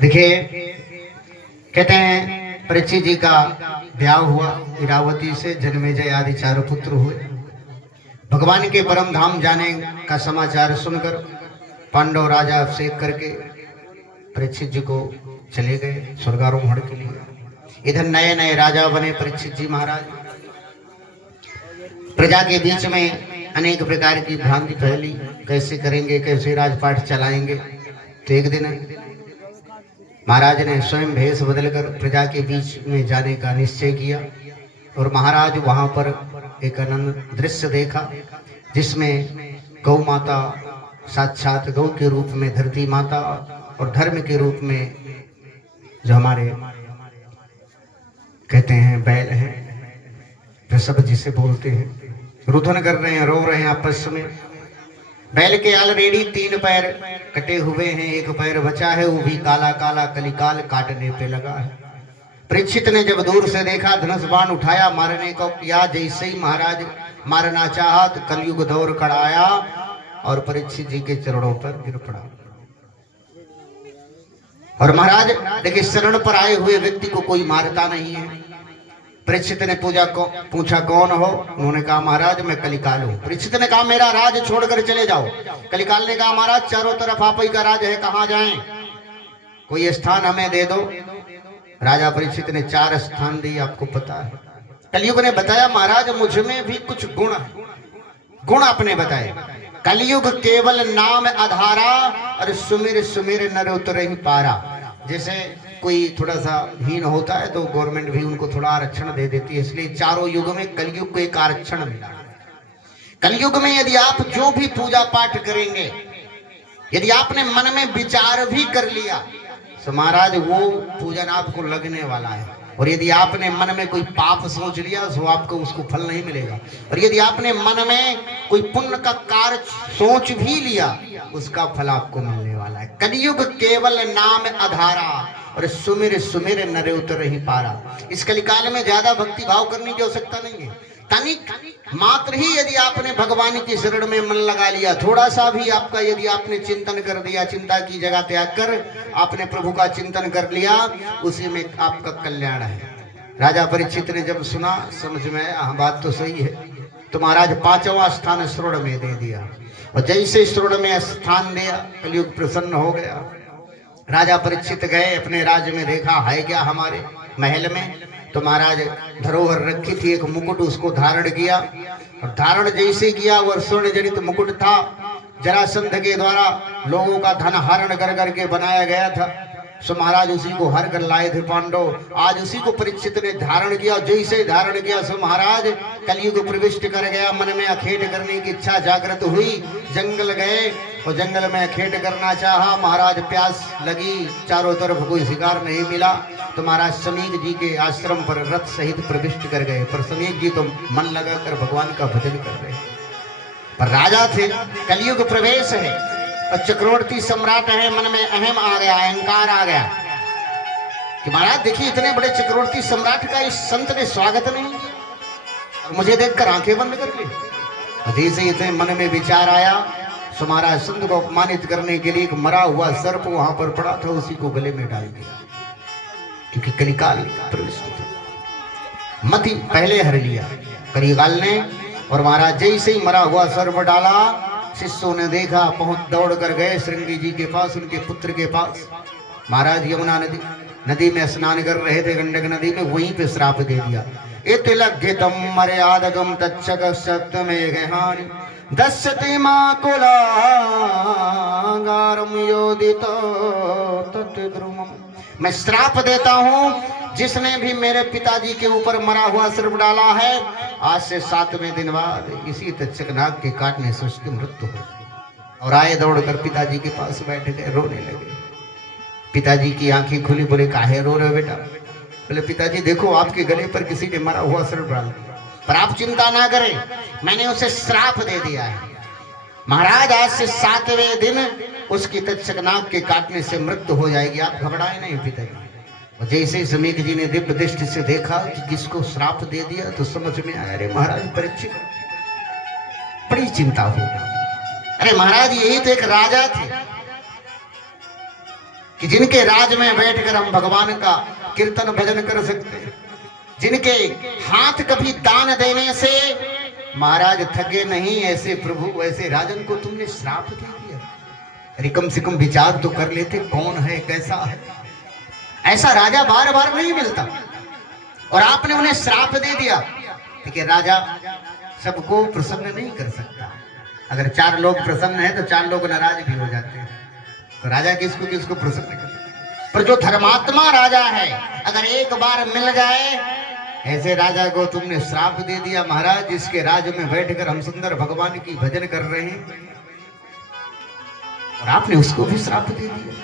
देखिए, कहते हैं परीक्षित जी का ब्याह हुआ इरावती से, जन्मेजय आदि चारों पुत्र हुए। भगवान के परम धाम जाने का समाचार सुनकर पांडव राजा अभिषेक करके परीक्षित जी को चले गए स्वर्गारोहण के लिए। इधर नए नए राजा बने परीक्षित जी महाराज। प्रजा के बीच में अनेक प्रकार की भ्रांति फैली, कैसे करेंगे, कैसे राजपाट चलाएंगे। तो एक दिन महाराज ने स्वयं भेष बदलकर प्रजा के बीच में जाने का निश्चय किया और महाराज वहां पर एक अनंत दृश्य देखा जिसमें गौ माता साक्षात गौ के रूप में धरती माता और धर्म के रूप में जो हमारे कहते हैं बैल हैं, वृषभ जिसे बोलते हैं, रुदन कर रहे हैं, रो रहे हैं आपस में। बैल के ऑलरेडी 3 पैर कटे हुए हैं, एक पैर बचा है, वो भी काला काला कलिकाल काटने पे लगा है। परीक्षित ने जब दूर से देखा, धनुष बाण उठाया, मारने को किया। जैसे ही महाराज मारना चाहा तो कलयुग दौर कर आया और परीक्षित जी के चरणों पर गिर पड़ा। और महाराज देखिए, शरण पर आए हुए व्यक्ति को कोई मारता नहीं है। परीक्षित ने पूछा कौन हो? उन्होंने कहा महाराज मैं कलिकाल हूं। परीक्षित ने कहा मेरा राज छोड़कर चले जाओ। कलिकाल ने कहा महाराज चारों तरफ आप ही का राज है, कहां जाएं? कोई स्थान हमें दे दो। राजा परीक्षित ने 4 स्थान दिए, आपको पता है। कलयुग ने बताया महाराज मुझ में भी कुछ गुण है। गुण आपने बताए। कलयुग केवल नाम आधारा और सुमिर सुमिर नर उतर ही पारा। जैसे कोई थोड़ा सा हीन होता है तो गवर्नमेंट भी उनको थोड़ा आरक्षण दे देती है, इसलिए चारों युग में कलयुग को एक आरक्षण मिला। कलयुग में यदि आप जो भी पूजा पाठ करेंगे, यदि आपने मन में विचार भी कर लिया तो महाराज वो पूजन आपको लगने वाला है। और यदि आपने मन में कोई पाप सोच लिया तो आपको उसको फल नहीं मिलेगा। और यदि आपने मन में कोई पुण्य का कार्य सोच भी लिया, उसका फल आपको मिलने वाला है। कलयुग केवल नाम आधारा और सुमिर सुमिर नरे उतर ही पारा। इस कलिकाल में ज्यादा भक्ति भाव करने की आवश्यकता नहीं है। तनिक मात्र ही यदि आपने भगवान की शरण में मन लगा लिया, थोड़ा सा भी आपका यदि आपने चिंतन कर दिया, चिंता की जगह त्याग कर आपने प्रभु का चिंतन कर लिया, उसी में आपका कल्याण है। राजा परीक्षित ने जब सुना, समझ में आया बात तो सही है, तो महाराज 5वां स्थान श्रोण में दे दिया। और जैसे श्रोण में स्थान दिया, कलयुग प्रसन्न हो गया। राजा परीक्षित गए अपने राज्य में, देखा है क्या हमारे महल में, तो महाराज धरोहर रखी थी एक मुकुट, उसको धारण किया। और धारण जैसे किया वह स्वर्ण जनित मुकुट था, जरासंध के द्वारा लोगों का धन हरण कर करके बनाया गया था। सो महाराज उसी को हर कर लाए थे पांडव। आज उसी को परीक्षित ने धारण किया। जैसे धारण किया सो महाराज कलयुग प्रविष्ट कर गया। मन में अखेट करने की इच्छा जागृत हुई, जंगल गए और जंगल में अखेट करना चाहा। महाराज प्यास लगी, चारों तरफ कोई शिकार नहीं मिला, तो महाराज समीक जी के आश्रम पर रथ सहित प्रविष्ट कर गए। पर समीक जी तो मन लगाकर भगवान का भजन कर रहे, पर राजा थे, कलयुग प्रवेश है और चक्रवर्ती सम्राट है। मन में अहम आ गया, अहंकार आ गया कि महाराज देखिए इतने बड़े चक्रवर्ती सम्राट का इस संत ने स्वागत नहीं किया, मुझे देखकर आंखें बंद कर ली। जैसे इतने मन में विचार आया, सो महाराज संत को अपमानित करने के लिए एक मरा हुआ सर्प वहां पर पड़ा था, उसी को गले में डाल दिया, क्योंकि कलिकाल प्रविष्ट था। मति पहले हर लिया कलिकाल ने। और महाराज जैसे ही मरा हुआ सर्प डाला, शिष्यों ने देखा, पहुंच दौड़ कर गए श्रृंगी जी के पास, उनके पुत्र के पास। महाराज यमुना नदी में स्नान कर रहे थे, गंडक नदी में, वहीं पे श्राप दे दिया। इतिलग्गितम मर्यादकम तच्छक सप्तमे गहानि दस्यते माकुलागारम योदितो तत्द्रुमम्। मैं श्राप देता हूं, जिसने भी मेरे पिताजी के ऊपर मरा हुआ सर्प डाला है, आज से 7वें दिन बाद इसी तक्षक नाग के काटने से उसकी मृत्यु हो। और आए दौड़कर पिताजी के पास बैठ गए, रोने लगे। पिताजी की आंखें खुली, बोले काहे रो रहे हो बेटा? बोले पिताजी देखो आपके गले पर किसी ने मरा हुआ सर्प डाल दिया, पर आप चिंता ना करें, मैंने उसे श्राप दे दिया है। महाराज आज से 7वें दिन उसकी तक्षक नाग के काटने से मृत्यु हो जाएगी, आप घबराए नहीं पिताजी। और जैसे समीक जी ने दिव्य दृष्टि से देखा कि किसको श्राप दे दिया, तो समझ में आया, अरे महाराज परीक्षित, बड़ी चिंता हो गई। अरे महाराज यही तो एक राजा थे, कि जिनके राज में बैठकर हम भगवान का कीर्तन भजन कर सकते हैं, जिनके हाथ कभी दान देने से महाराज थके नहीं, ऐसे प्रभु ऐसे राजन को तुमने श्राप दे दिया। अरे कम से कम विचार तो कर लेते, कौन है, कैसा है। ऐसा राजा बार बार नहीं मिलता और आपने उन्हें श्राप दे दिया। देखिए राजा सबको प्रसन्न नहीं कर सकता। अगर 4 लोग प्रसन्न हैं तो 4 लोग नाराज भी हो जाते हैं। तो राजा किसको किसको प्रसन्न कर, पर जो धर्मात्मा राजा है अगर एक बार मिल जाए, ऐसे राजा को तुमने श्राप दे दिया महाराज, जिसके राज में बैठकर हम सुंदर भगवान की भजन कर रहे हैं और आपने उसको भी श्राप दे दिया।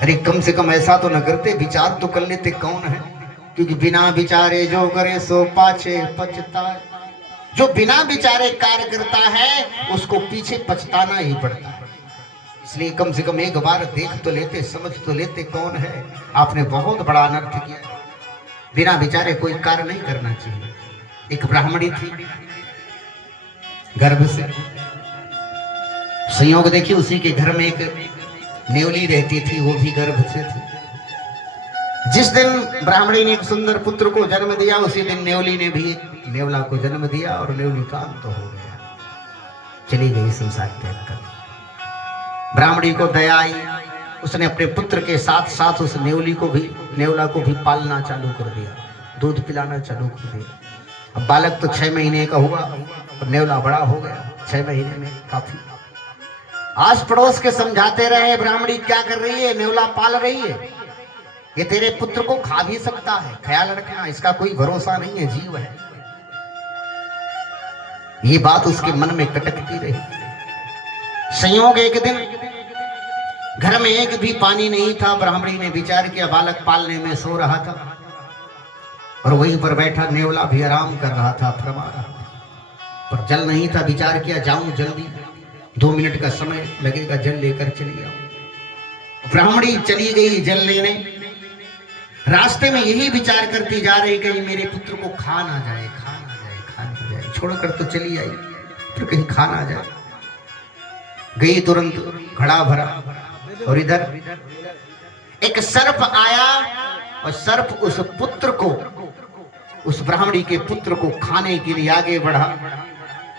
अरे कम से कम ऐसा तो न करते, विचार तो कर लेते कौन है, क्योंकि बिना विचारे जो करे सो पाछे पछताए। जो बिना विचारे कार्य करता है उसको पीछे पछताना ही पड़ता है। इसलिए कम से कम एक बार देख तो लेते, समझ तो लेते कौन है। आपने बहुत बड़ा अनर्थ किया। बिना विचारे कोई कार्य नहीं करना चाहिए। एक ब्राह्मणी थी, गर्भ से संयोग देखिए, उसी के घर में एक नेवली रहती थी, वो भी गर्भ से थी। जिस दिन ब्राह्मणी ने एक सुंदर पुत्र को जन्म दिया, उसी दिन नेवली ने भी नेवला को जन्म दिया और नेवली का अंत हो गया, चली गई संसार त्याग कर। ब्राह्मणी को दया आई, उसने अपने पुत्र के साथ साथ उस नेवला को भी पालना चालू कर दिया, दूध पिलाना चालू कर दिया। अब बालक तो 6 महीने का हुआ और नेवला बड़ा हो गया 6 महीने में काफी। आस पड़ोस के समझाते रहे, ब्राह्मणी क्या कर रही है, नेवला पाल रही है, ये तेरे पुत्र को खा भी सकता है, ख्याल रखना, इसका कोई भरोसा नहीं है, जीव है। ये बात उसके मन में कटकती रही। संयोग एक दिन घर में एक भी पानी नहीं था। ब्राह्मणी ने विचार किया, बालक पालने में सो रहा था और वहीं पर बैठा नेवला भी आराम कर रहा था, फरमा रहा था, पर जल नहीं था। विचार किया जाऊं जल्दी, 2 मिनट का समय लगेगा, जल लेकर चली आऊं। ब्राह्मणी चली गई जल लेने। रास्ते में यही विचार करती जा रही, कहीं मेरे पुत्र को खा ना जाए, खा ना जाए, खा ना जाए। छोड़कर तो चली आई, फिर कहीं खा ना जाए। गई तुरंत घड़ा भरा और इधर एक सर्प आया और सर्प उस पुत्र को, उस ब्राह्मणी के पुत्र को खाने के लिए आगे बढ़ा।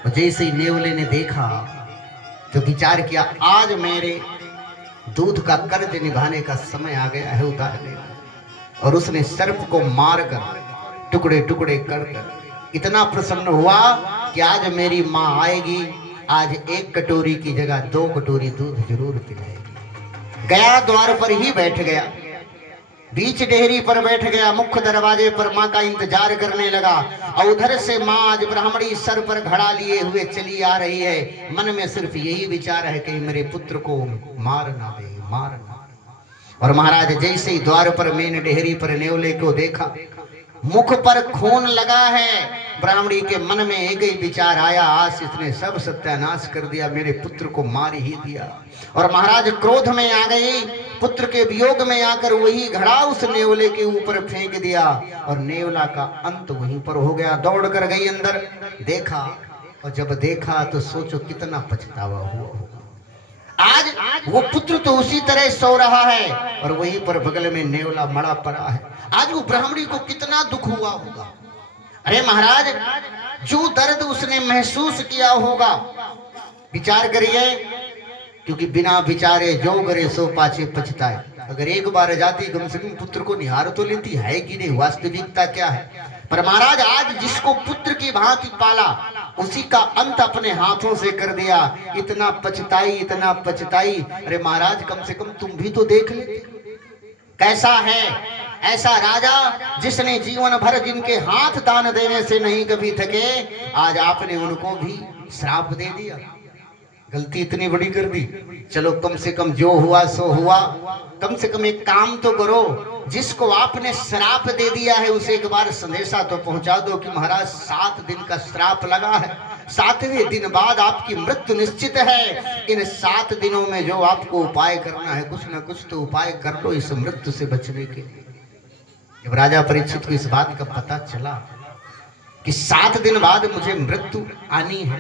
और जैसे ही नेवले ने देखा तो विचार किया, आज मेरे दूध का कर्ज निभाने का समय आ गया है उतारने का। और उसने सर्प को मारकर टुकड़े टुकड़े कर इतना प्रसन्न हुआ कि आज मेरी माँ आएगी, आज 1 कटोरी की जगह 2 कटोरी दूध जरूर पिलाएगी। गया द्वार पर ही बैठ गया, बीच डेहरी पर बैठ गया, मुख्य दरवाजे पर माँ का इंतजार करने लगा। और उधर से माँ आज ब्राह्मणी सर पर घड़ा लिए हुए चली आ रही है। मन में सिर्फ यही विचार है कि मेरे पुत्र को मार ना दे, मार ना। और महाराज जैसे ही द्वार पर मेन डेहरी पर नेवले को देखा, मुख पर खून लगा है। ब्राह्मणी के मन में एक ही विचार आया, आज इसने सब सत्यानाश कर दिया, मेरे पुत्र को मार ही दिया। और महाराज क्रोध में आ गई, पुत्र के वियोग में आकर वही घड़ा उस नेवले के ऊपर फेंक दिया और नेवला का अंत वहीं पर हो गया। दौड़ कर गई अंदर, देखा, और जब देखा तो सोचो कितना पछतावा हुआ। आज वो पुत्र तो उसी तरह सो रहा है और वहीं पर बगल में नेवला मरा पड़ा है। आज वो ब्राह्मणी को कितना दुख हुआ होगा। अरे महाराज, जो दर्द उसने महसूस किया होगा, विचार करिए, क्योंकि बिना विचारे जो करे सो पाछे पछताए। अगर एक बार जाती कम से कम पुत्र को निहार तो लेती, है कि नहीं, वास्तविकता क्या है। पर महाराज आज जिसको पुत्र की भांति पाला, उसी का अंत अपने हाथों से कर दिया। इतना पछताई, इतना पछताई। अरे महाराज कम से कम तुम भी तो देख लेते, कैसा है ऐसा राजा जिसने जीवन भर जिनके हाथ दान देने से नहीं कभी थके, आज आपने उनको भी श्राप दे दिया। गलती इतनी बड़ी कर दी। चलो कम से कम जो हुआ सो हुआ, कम से कम एक काम तो करो, जिसको आपने श्राप दे दिया है उसे एक बार संदेशा तो पहुंचा दो कि महाराज 7 दिन का श्राप लगा है, 7वें दिन बाद आपकी मृत्यु निश्चित है। इन 7 दिनों में जो आपको उपाय करना है, कुछ ना कुछ तो उपाय कर लो इस मृत्यु से बचने के लिए। जब राजा परीक्षित को इस बात का पता चला कि 7 दिन बाद मुझे मृत्यु आनी है,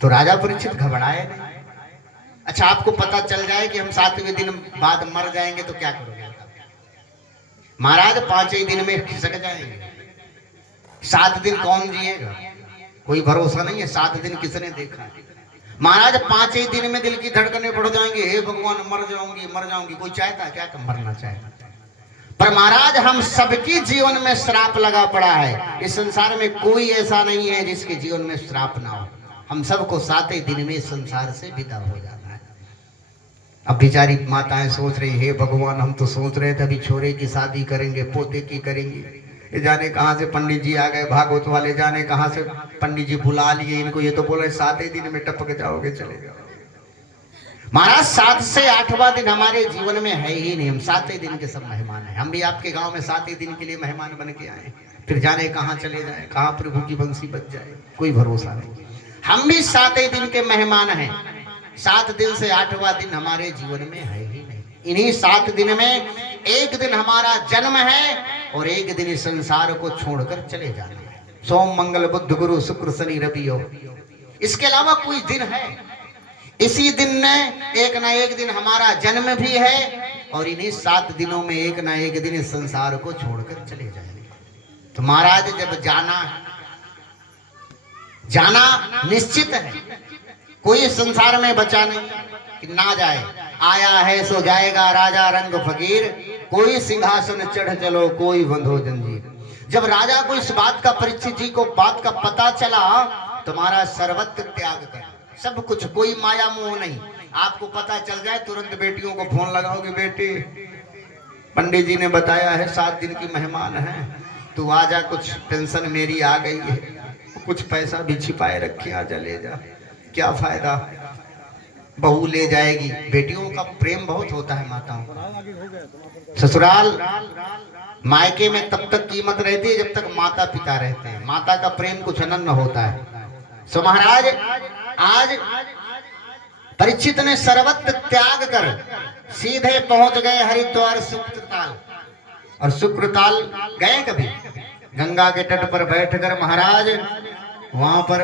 तो राजा परीक्षित घबराए नहीं। अच्छा, आपको पता चल जाए कि हम 7वें दिन बाद मर जाएंगे तो क्या करोगे? महाराज 5 ही दिन में खिसक जाएंगे। 7 दिन कौन जिएगा? कोई भरोसा नहीं है। 7 दिन किसने देखा है? महाराज 5 ही दिन में दिल की धड़कनें बढ़ जाएंगे, हे भगवान मर जाऊंगी मर जाऊंगी। कोई चाहता क्या कि मरना चाहेगा? पर महाराज हम सबकी जीवन में श्राप लगा पड़ा है। इस संसार में कोई ऐसा नहीं है जिसके जीवन में श्राप ना हो। हम सबको 7 ही दिन में संसार से विदा हो जाना है। अब बेचारी माताएं सोच रही, हे भगवान हम तो सोच रहे थे अभी छोरे की शादी करेंगे, पोते की करेंगे, ये जाने कहां से पंडित जी आ गए, भागवत वाले जाने कहां से पंडित जी बुला लिए इनको। ये तो बोले 7 ही दिन में टपक जाओगे, चले जाओ। महाराज 7 से 8वां दिन हमारे जीवन में है ही नहीं। हम 7 ही दिन के सब मेहमान हैं। हम भी आपके गांव में 7 ही दिन के लिए मेहमान बन के आए, फिर जाने कहां चले जाए, कहां प्रभु की बंसी बज जाए, कोई भरोसा नहीं। हम भी 7 ही दिन के मेहमान हैं। 7 दिन से 8वां दिन हमारे जीवन में है ही नहीं। इन्हीं 7 दिन में एक दिन हमारा जन्म है और एक दिन इस संसार को छोड़कर चले जाना है। सोम मंगल बुध गुरु शुक्र शनि रवि हो, इसके अलावा कोई दिन है? इसी दिन में एक ना एक दिन हमारा जन्म भी है और इन्हीं 7 दिनों में एक ना एक दिन इस संसार को छोड़कर चले जाएंगे। तो महाराज जब जाना निश्चित है, कोई संसार में बचा नहीं कि ना जाए। आया है सो जाएगा राजा रंग फकीर, कोई सिंहासन चढ़ चलो कोई बंधो जंजीर। जब राजा को इस बात का, परीक्षित जी को बात का पता चला, तुम्हारा सर्वत्र त्याग कर, सब कुछ, कोई माया मोह नहीं। आपको पता चल जाए तुरंत बेटियों को फोन लगाओगे, बेटी पंडित जी ने बताया है 7 दिन की मेहमान है, तू आजा, कुछ पेंशन मेरी आ गई है, कुछ पैसा भी छिपाए रखे, आजा ले जा। क्या फायदा, बहू ले जाएगी। बेटियों का प्रेम बहुत होता है माताओं का। ससुराल मायके में तब तक कीमत रहती है जब तक माता पिता रहते हैं। माता का प्रेम कुछ अनन्य होता है। सो महाराज आज परीक्षित ने सर्वत्र त्याग कर सीधे पहुंच गए हरिद्वार शुक्रताल। और शुक्रताल गए कभी? गंगा के तट पर बैठकर महाराज वहां पर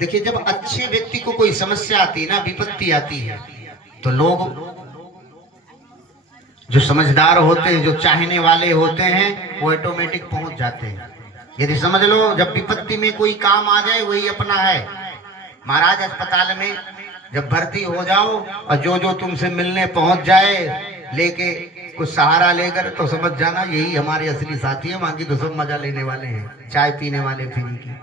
देखिए, जब अच्छे व्यक्ति को कोई समस्या आती है ना, विपत्ति आती है, तो लोग जो समझदार होते हैं, जो चाहने वाले होते हैं, वो ऑटोमेटिक पहुंच जाते हैं। यदि समझ लो जब विपत्ति में कोई काम आ जाए वही अपना है। महाराज अस्पताल में जब भर्ती हो जाओ और जो तुमसे मिलने पहुंच जाए लेके कुछ सहारा लेकर, तो समझ जाना यही हमारे असली साथी है। बाकी तो सब मजा लेने वाले हैं, चाय पीने वाले फ्री की,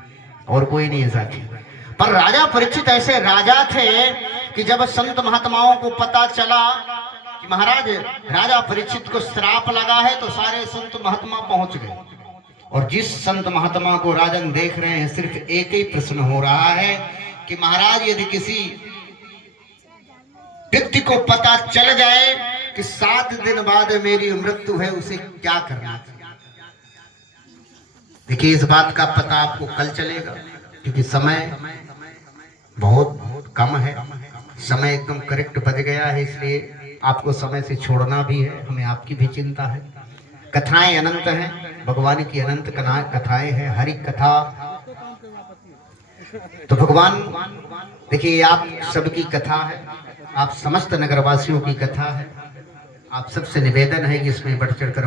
और कोई नहीं है साथी। पर राजा परीक्षित ऐसे राजा थे कि जब संत महात्माओं को पता चला कि महाराज राजा परीक्षित को श्राप लगा है, तो सारे संत महात्मा पहुंच गए। और जिस संत महात्मा को राजन देख रहे हैं, सिर्फ एक ही प्रश्न हो रहा है कि महाराज यदि किसी व्यक्ति को पता चल जाए कि 7 दिन बाद मेरी मृत्यु है, उसे क्या करना चाहिए। देखिए, इस बात का पता आपको कल चलेगा, क्योंकि समय बहुत कम है। समय एकदम करेक्ट बज गया है, इसलिए आपको समय से छोड़ना भी है, हमें आपकी भी चिंता है। कथाएं अनंत हैं, भगवान की अनंत कथाएं हैं, हरि कथा। तो भगवान देखिए, आप सबकी कथा है, आप समस्त नगरवासियों की कथा है। आप सबसे निवेदन है कि इसमें बढ़ चढ़कर